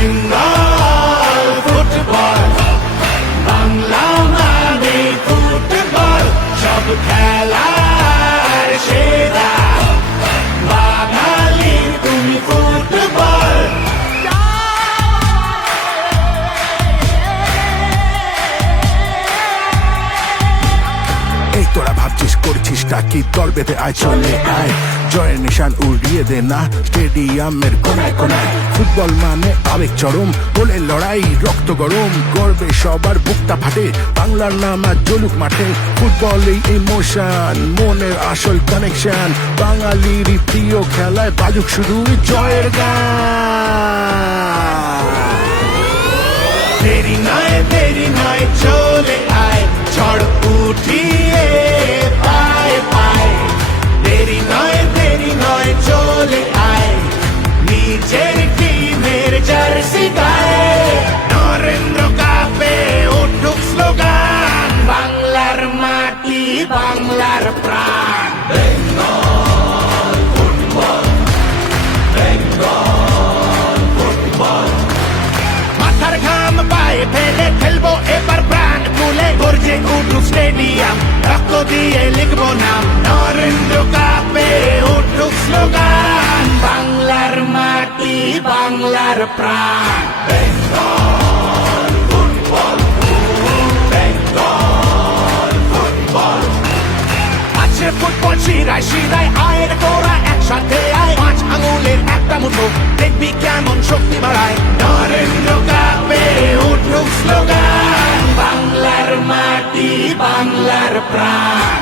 Bengal football Bangla মানে football সব খেলার সেরা। বাঙালি তুমি ফুটবল। এই তোরা ভাবছিস করছিস কি দল বেঁধে আয়, চলে আয়। জয়ের নিশান উড়িয়ে দে না স্টেডিয়ামের কোনায় কোনায়। ফুটবল মানে আবেগ চরম, বলে লড়াই রক্ত গরম। গর্বে সবার বুকটা ফাটে, বাংলার নাম আর জলুক মাঠে। ফুটবল ইমোশন মনের আসল কানেকশন বাঙালির প্রিয় খেলায় বাজুক শুধু জয়ের গান। দেরি নয় দেরি নয় চলে বাংলার প্রাণ। মাথার ঘাম পায়ে ফেলে খেলব এবার প্রাণ। খুলে গর্জে উঠুক স্টেডিয়াম রক্ত দিয়ে লিখব নাম। নরেন্দ্র কাপে উঠুক স্লোগান বাংলার মাটি, বাংলার প্রাণ। আছে স্লোগান